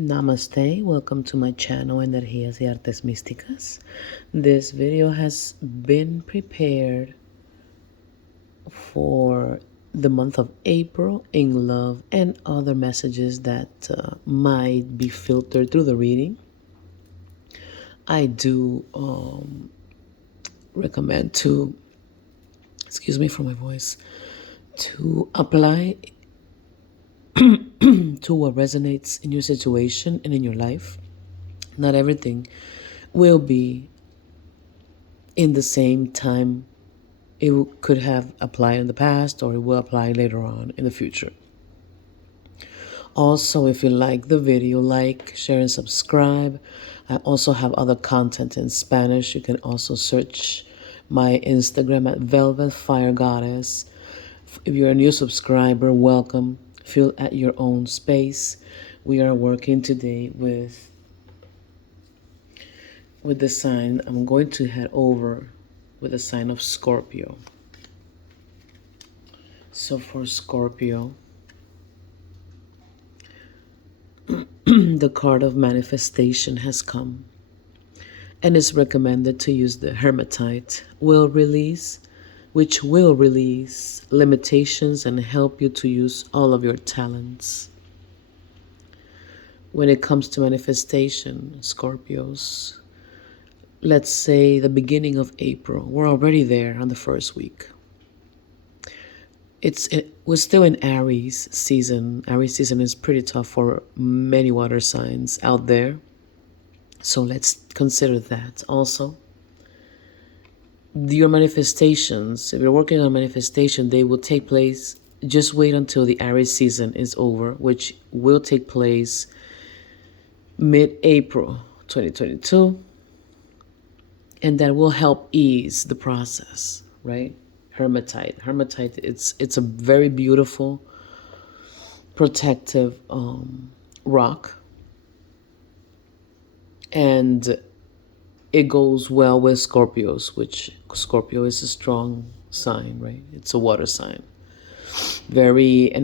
Namaste, welcome to my channel Energías y Artes Místicas. This video has been prepared for the month of April in love and other messages that might be filtered through the reading. I do recommend to, excuse me for my voice, to apply to what resonates in your situation and in your life. Not everything will be in the same time it could have applied in the past, or it will apply later on in the future. Also, if you like the video, like, share, and subscribe. I also have other content in Spanish. You can also search my Instagram at Velvet Fire Goddess. If you're a new subscriber, welcome. Feel at your own space. We are working today with the sign. I'm going to head over with the sign of Scorpio. So for Scorpio, the card of manifestation has come, and it's recommended to use the Hermitite which will release limitations and help you to use all of your talents. When it comes to manifestation, Scorpios, let's say the beginning of April, we're already there on the first week. We're still in Aries season. Aries season is pretty tough for many water signs out there. So let's consider that also. Your manifestations, if you're working on manifestation, they will take place. Just wait until the Aries season is over, which will take place mid-April 2022. And that will help ease the process, right? Hermitite, it's a very beautiful, protective rock. And it goes well with Scorpios, which Scorpio is a strong sign, right? It's a water sign. Very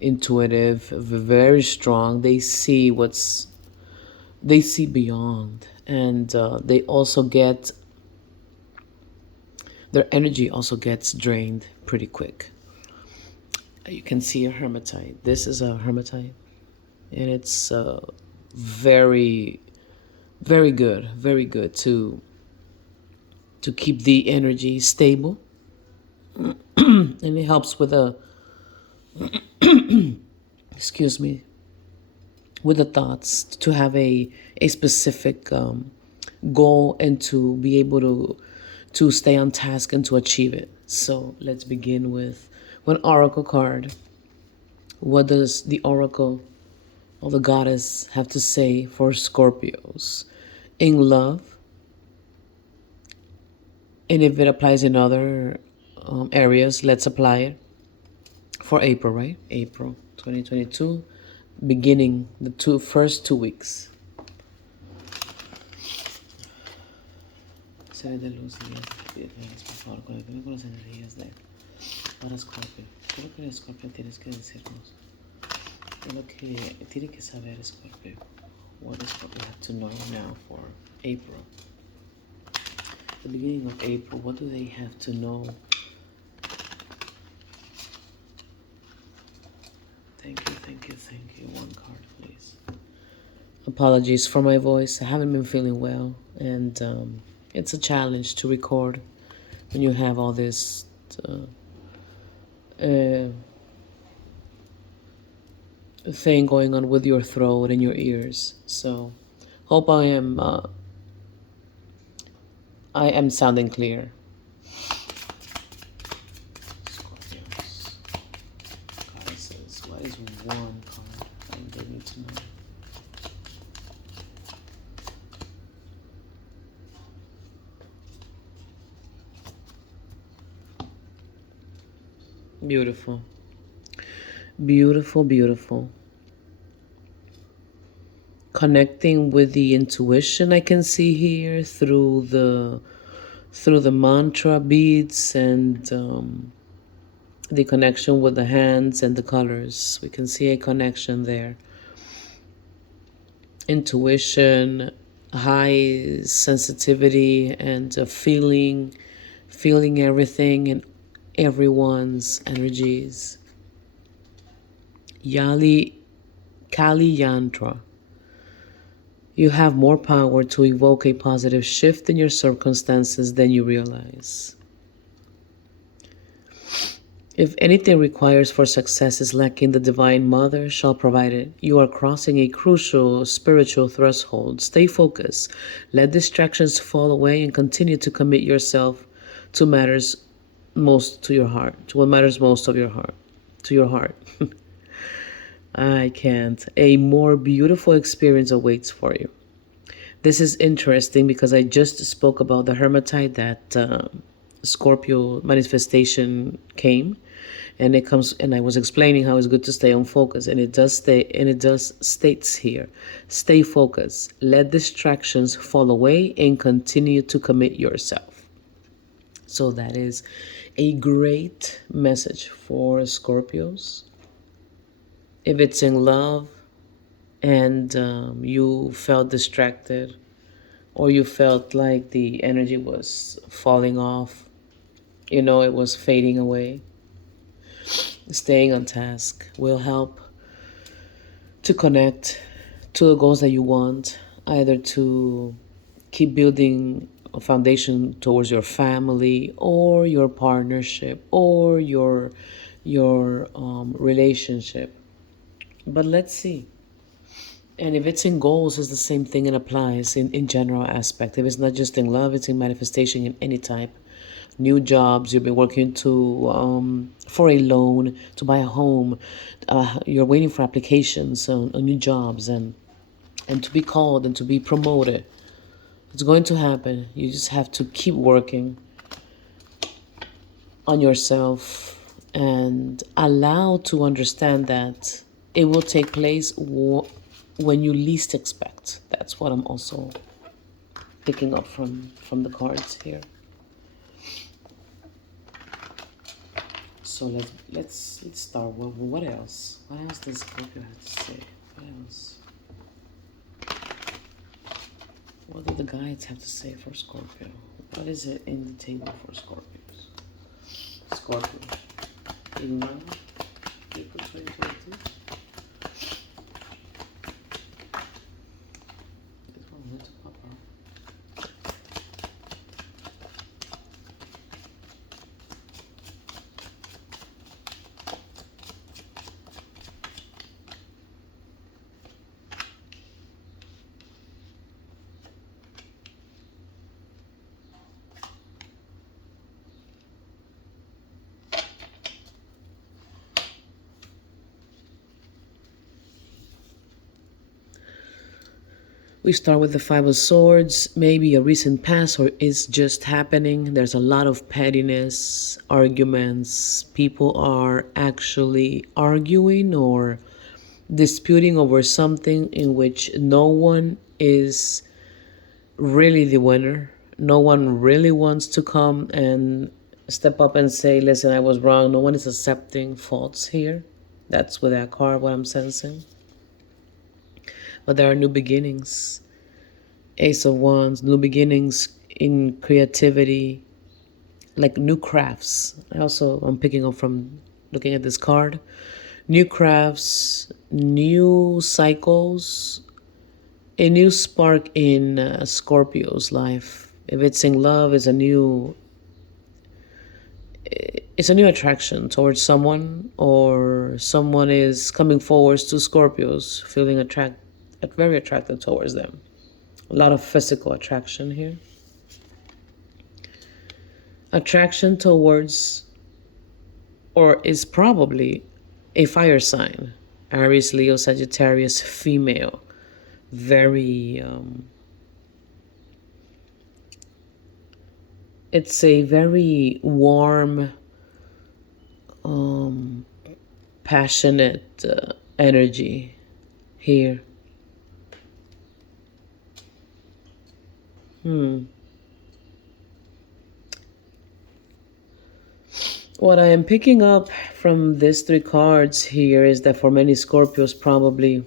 intuitive, very strong. They see beyond. And they also their energy also gets drained pretty quick. You can see a Hermitite. This is a Hermitite. And it's very, very good to keep the energy stable. And it helps with excuse me, with the thoughts, to have a specific goal and to be able to stay on task and to achieve it. So let's begin with one oracle card. What does the oracle or the goddess have to say for Scorpios in love? And if it applies in other areas, let's apply it for April, right? April 2022, beginning the first 2 weeks. Seres de luz y por favor, conectame con las energías para Scorpio. ¿Qué es lo que Scorpio tienes que decirnos? ¿Qué es lo que tiene que saber Scorpio? What does Scorpio have to know now for April? The beginning of April, what do they have to know? Thank you. One card, please. Apologies for my voice. I haven't been feeling well, and it's a challenge to record when you have all this thing going on with your throat and your ears. So hope I am sounding clear. Scorpios, goddesses, what is one card they need to know? Beautiful. Connecting with the intuition, I can see here through the mantra beads and the connection with the hands and the colors. We can see a connection there. intuition, high sensitivity, and feeling everything and everyone's energies. Yali Kali Yantra. You have more power to evoke a positive shift in your circumstances than you realize. If anything requires for success is lacking, the Divine Mother shall provide it. You are crossing a crucial spiritual threshold. Stay focused. Let distractions fall away and continue to commit yourself to matters most to your heart, to what matters most of your heart, to your heart. I can't. A more beautiful experience awaits for you. This is interesting because I just spoke about the hermitite that Scorpio manifestation came, and it comes, and I was explaining how it's good to stay on focus, and it does stay, and it does states here, stay focused, let distractions fall away, and continue to commit yourself. So that is a great message for Scorpios. If it's in love and you felt distracted, or you felt like the energy was falling off, it was fading away, staying on task will help to connect to the goals that you want, either to keep building a foundation towards your family or your partnership or your relationship. But let's see. And if it's in goals, it's the same thing. It applies in general aspect. If it's not just in love, it's in manifestation in any type. New jobs, you've been working to for a loan to buy a home. You're waiting for applications on new jobs and to be called and to be promoted. It's going to happen. You just have to keep working on yourself and allow to understand that it will take place when you least expect. That's what I'm also picking up from the cards here. So let's start. What else? What else does Scorpio have to say? What else? What do the guides have to say for Scorpio? What is it in the table for Scorpios? Scorpio. In March, April 2022. We start with the Five of Swords, maybe a recent past or it's just happening. There's a lot of pettiness, arguments. People are actually arguing or disputing over something in which no one is really the winner. No one really wants to come and step up and say, listen, I was wrong. No one is accepting faults here. That's with that card, what I'm sensing. But there are new beginnings. Ace of Wands, new beginnings in creativity, like new crafts. I'm picking up from looking at this card. New crafts, new cycles, a new spark in Scorpio's life. If it's in love, it's a new attraction towards someone, or someone is coming forward to Scorpios, feeling very attracted towards them. A lot of physical attraction here. Attraction towards, or is probably a fire sign. Aries, Leo, Sagittarius, female. Very, it's a very warm, passionate energy here. What I am picking up from these three cards here is that for many Scorpios, probably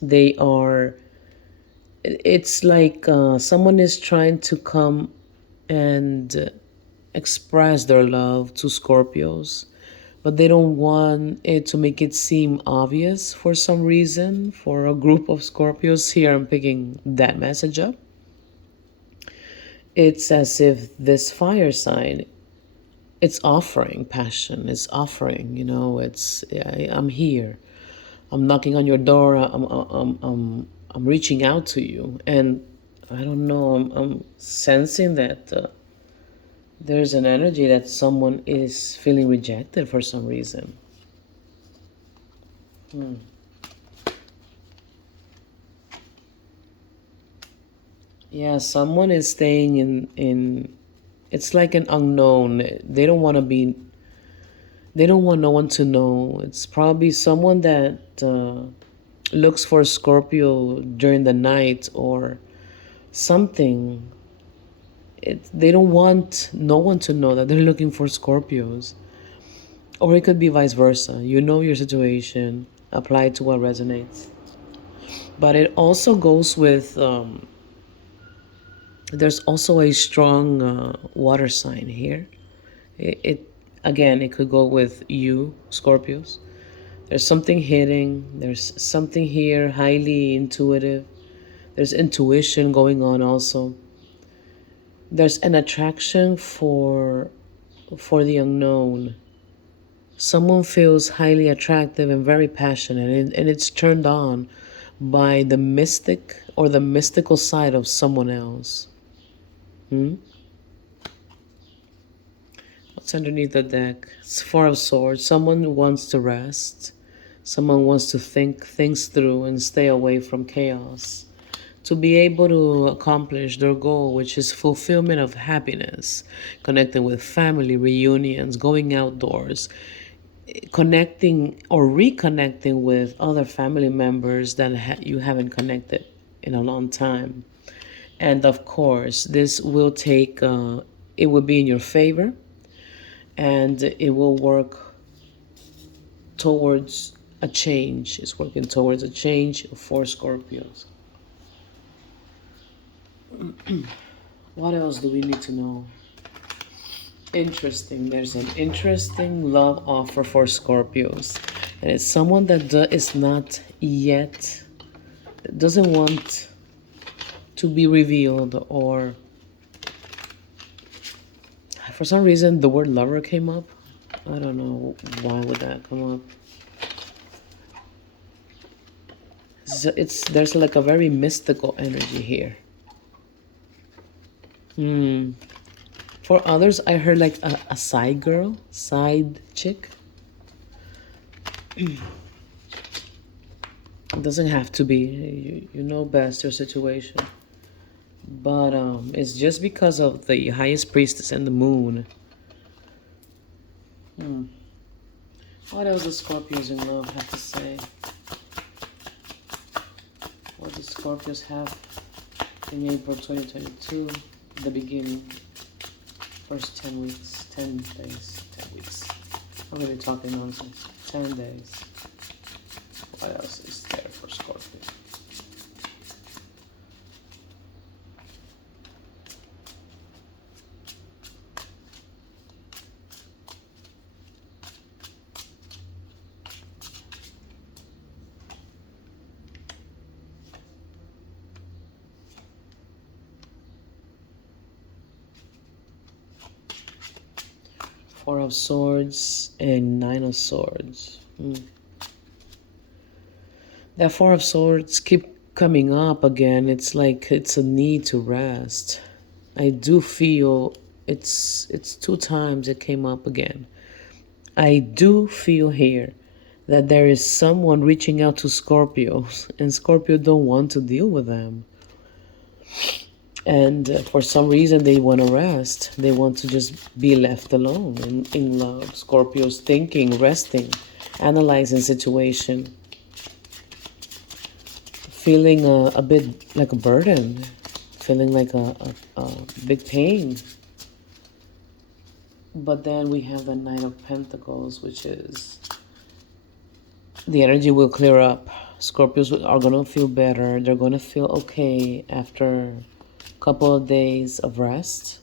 they are It's like someone is trying to come and express their love to Scorpios, but they don't want it to make it seem obvious for some reason. For a group of Scorpios here, I'm picking that message up. It's as if this fire sign, it's offering passion, it's offering, I'm here, I'm knocking on your door, I'm reaching out to you. And I don't know, I'm sensing that there's an energy that someone is feeling rejected for some reason. Yeah, someone is staying in it's like an unknown. They don't want no one to know. It's probably someone that looks for Scorpio during the night or something. They don't want no one to know that they're looking for Scorpios. Or it could be vice versa. You know your situation, apply to what resonates. But it also goes with, there's also a strong water sign here. It again, it could go with you, Scorpios. There's something hitting. There's something here highly intuitive. There's intuition going on also. There's an attraction for the unknown. Someone feels highly attractive and very passionate, and it's turned on by the mystic or the mystical side of someone else. What's underneath the deck? It's Four of Swords. Someone wants to rest. Someone wants to think things through and stay away from chaos, to be able to accomplish their goal, which is fulfillment of happiness, connecting with family, reunions, going outdoors, connecting or reconnecting with other family members that you haven't connected in a long time. And of course, this will take, it will be in your favor, and it will work towards a change. It's working towards a change for Scorpios. What else do we need to know? Interesting. There's an interesting love offer for Scorpios. And it's someone that is not yet, doesn't want to be revealed, or for some reason the word lover came up. I don't know why would that come up. There's like a very mystical energy here. For others, I heard like a side girl, side chick. It doesn't have to be. You know best your situation. But it's just because of the highest priestess and the moon. What else does Scorpios in love have to say? What does Scorpios have in April 2022, the beginning, first 10 weeks, 10 days, 10 weeks. I'm going to be talking nonsense. 10 days. What else is there for Scorpio? Four of Swords and Nine of Swords. That Four of Swords keep coming up again. It's like it's a need to rest. I do feel it's 2 times it came up again. I do feel here that there is someone reaching out to Scorpios, and Scorpio don't want to deal with them. And for some reason, they want to rest. They want to just be left alone in love. Scorpios thinking, resting, analyzing situation, feeling a bit like a burden, feeling like a big pain. But then we have the Knight of Pentacles, which is the energy will clear up. Scorpios are going to feel better. They're going to feel okay after a couple of days of rest.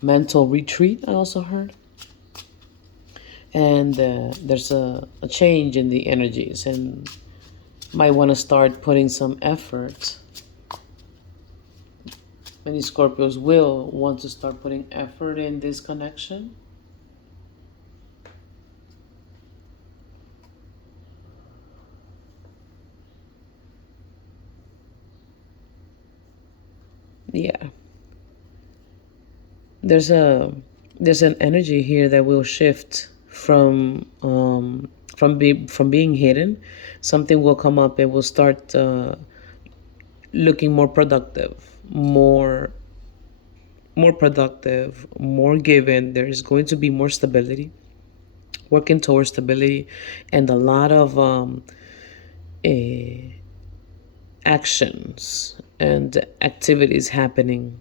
Mental retreat, I also heard. And there's a change in the energies, and might want to start putting some effort. Many Scorpios will want to start putting effort in this connection. Yeah. There's an energy here that will shift from being hidden. Something will come up. It will start looking more productive, more productive, more given. There is going to be more stability, working towards stability, and a lot of eh, actions and activities happening.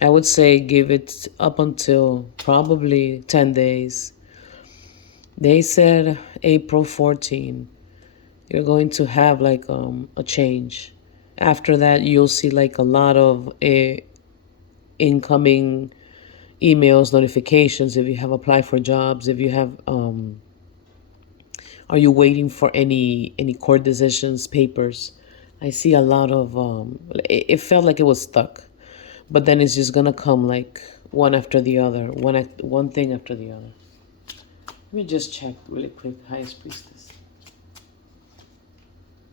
I would say give it up until probably 10 days. They said April 14, you're going to have like a change. After that, you'll see like a lot of incoming emails, notifications. If you have applied for jobs, if you have, are you waiting for any court decisions, papers? I see a lot of, it felt like it was stuck, but then it's just gonna come like one after the other, one thing after the other. Let me just check really quick. Highest Priestess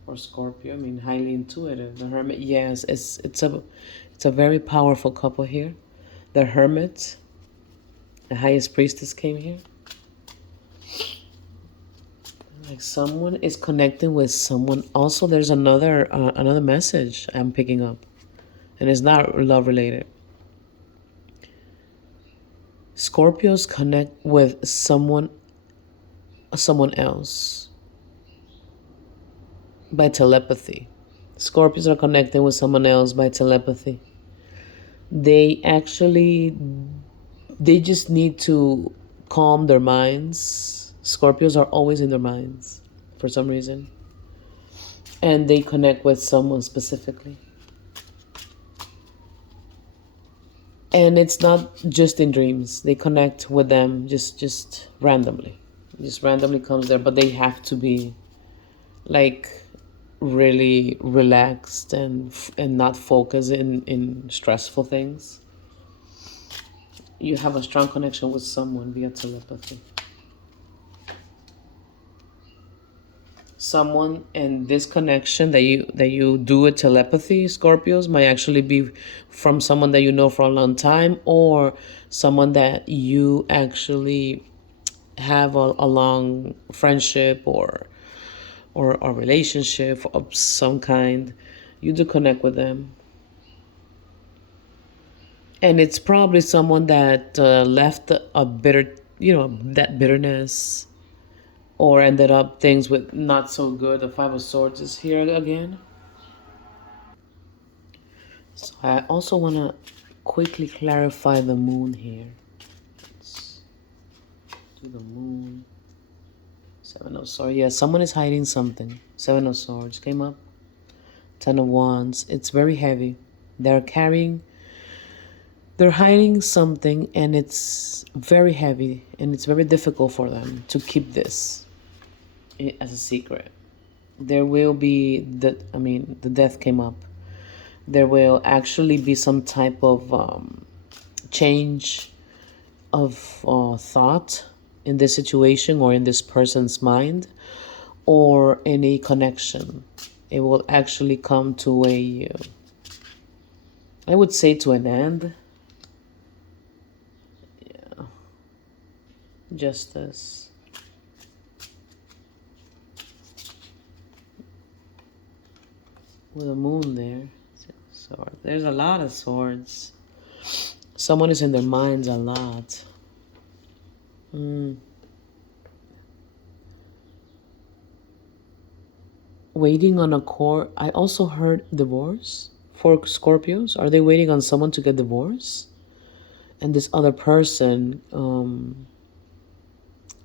or Scorpio. I mean, highly intuitive. The Hermit. Yes, it's a very powerful couple here. The Hermit, the Highest Priestess came here. Like someone is connecting with someone. Also, there's another message I'm picking up, and it's not love related. Scorpios connect with someone else by telepathy. Scorpios are connecting with someone else by telepathy. They actually, they just need to calm their minds. Scorpios are always in their minds for some reason. And they connect with someone specifically. And it's not just in dreams. They connect with them just randomly. Just randomly comes there, but they have to be like really relaxed and not focus in stressful things. You have a strong connection with someone via telepathy. Someone, and this connection that you do with telepathy, Scorpios, might actually be from someone that you know for a long time, or someone that you actually have a long friendship or a relationship of some kind. You do connect with them. And it's probably someone that left a bitter, that bitterness, or ended up things with not so good. The Five of Swords is here again. So I also want to quickly clarify the moon here. Let's do the moon. Seven of Swords. Yeah, someone is hiding something. Seven of Swords came up. Ten of Wands. It's very heavy. They're hiding something, and it's very heavy, and it's very difficult for them to keep this as a secret. There will be the death came up. There will actually be some type of change of thought in this situation or in this person's mind or any connection. It will actually come to I would say to an end. Yeah. Justice. With a moon there. Sword. There's a lot of swords. Someone is in their minds a lot. Waiting on a court. I also heard divorce for Scorpios. Are they waiting on someone to get divorced? And this other person,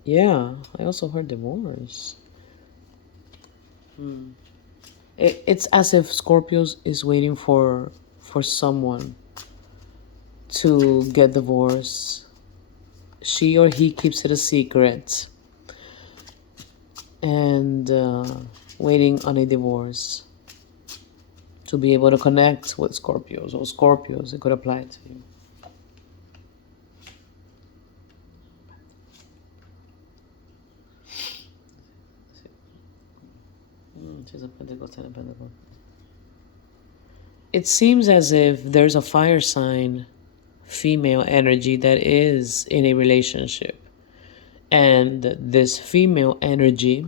yeah, I also heard divorce. It's as if Scorpios is waiting for someone to get divorced. She or he keeps it a secret and waiting on a divorce to be able to connect with Scorpios, or Scorpios, it could apply to you. She's a Pentacle, Ten of Pentacles. It seems as if there's a fire sign female energy that is in a relationship. And this female energy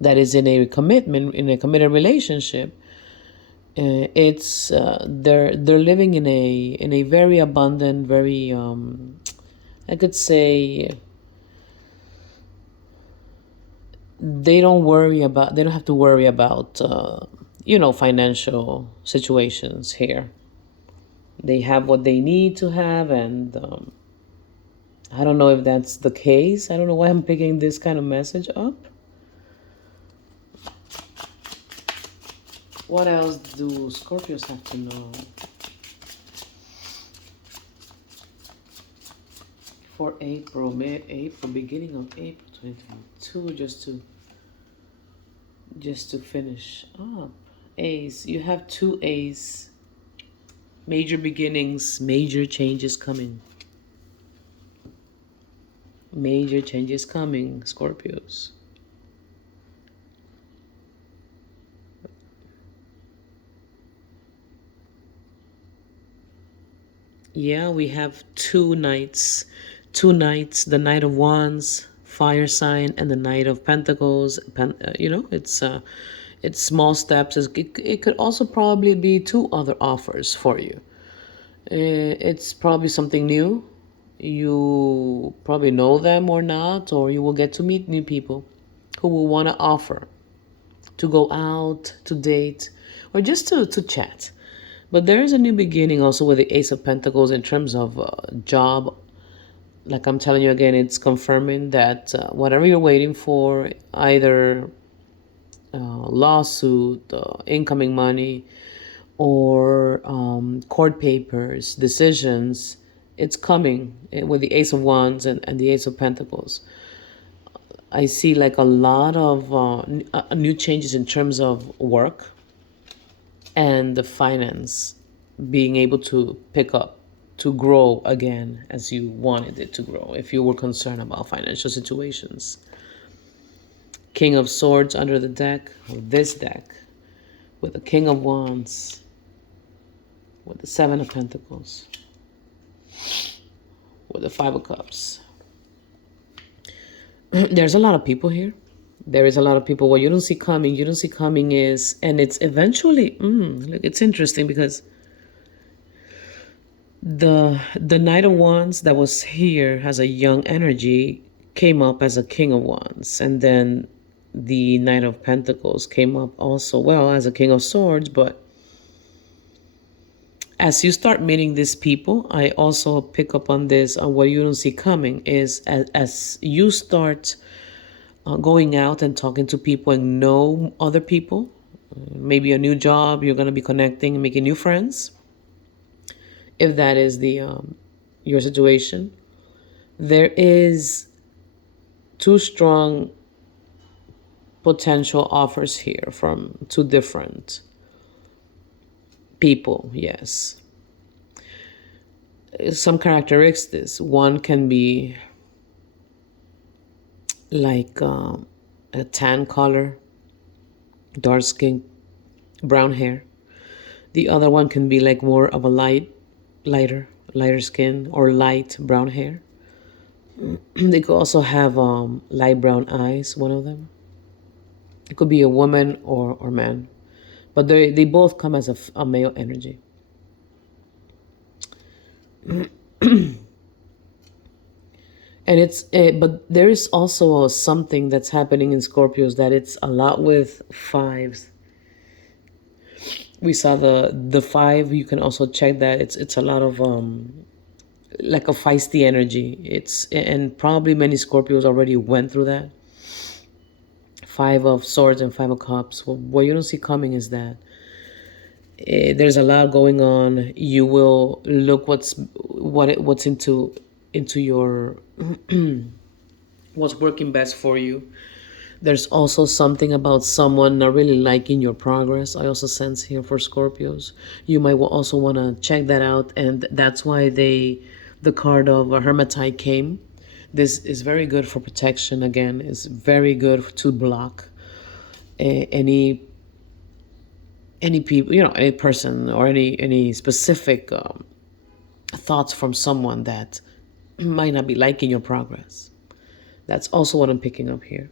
that is in a commitment, in a committed relationship, they're living in a very abundant, very I could say they don't have to worry about financial situations here. They have what they need to have, and I don't know if that's the case. I don't know why I'm picking this kind of message up. What else do Scorpios have to know? For April, beginning of April 2022, just to finish up. A's. You have 2 A's. Major beginnings, major changes coming. Major changes coming, Scorpios. Yeah, we have 2 knights. 2 knights, the Knight of Wands, fire sign, and the Knight of Pentacles. It's small steps. It could also probably be 2 other offers for you. It's probably something new. You probably know them or not, or you will get to meet new people who will want to offer to go out, to date, or just to chat. But there is a new beginning also with the Ace of Pentacles in terms of job. Like I'm telling you again, it's confirming that whatever you're waiting for, either lawsuit, incoming money, or court papers, decisions, it's coming with the Ace of Wands and the Ace of Pentacles. I see like a lot of new changes in terms of work and the finance being able to pick up, to grow again as you wanted it to grow, if you were concerned about financial situations. King of Swords under the deck, or this deck, with the King of Wands, with the 7 of Pentacles, with the 5 of Cups. There's a lot of people here. There is a lot of people. What you don't see coming is, and it's eventually, look, it's interesting because the Knight of Wands that was here as a young energy came up as a King of Wands, and then the Knight of Pentacles came up also, well, as a King of Swords. But as you start meeting these people, I also pick up on this, what you don't see coming is as you start going out and talking to people and know other people, maybe a new job, you're going to be connecting and making new friends. If that is the your situation, there is 2 strong potential offers here from 2 different people. Yes, some characteristics. One can be like a tan color, dark skin, brown hair. The other one can be like more of a lighter skin, or light brown hair. They could also have light brown eyes, one of them. It could be a woman or man, but they both come as a male energy. And but there is also something that's happening in Scorpios, that it's a lot with 5s. We saw the 5. You can also check that it's a lot of like a feisty energy. And probably many Scorpios already went through that. Five of Swords and Five of Cups. Well, what you don't see coming is that there's a lot going on. You will look what's into your what's working best for you. There's also something about someone not really liking your progress. I also sense here for Scorpios. You might also want to check that out, and that's why the card of a Hermitite came. This is very good for protection. Again, it's very good to block any people, any person or any specific thoughts from someone that might not be liking your progress. That's also what I'm picking up here.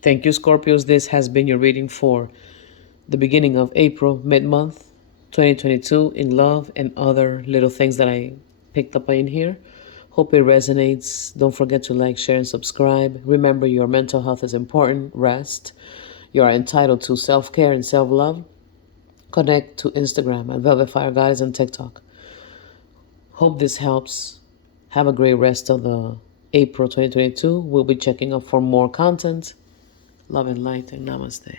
Thank you, Scorpios. This has been your reading for the beginning of April, mid-month 2022, in love and other little things that I picked up in here. Hope it resonates. Don't forget to like, share, and subscribe. Remember, your mental health is important. Rest. You are entitled to self-care and self-love. Connect to Instagram at Velvet Fire Goddess and TikTok. Hope this helps. Have a great rest of the April 2022. We'll be checking up for more content. Love and light, and namaste.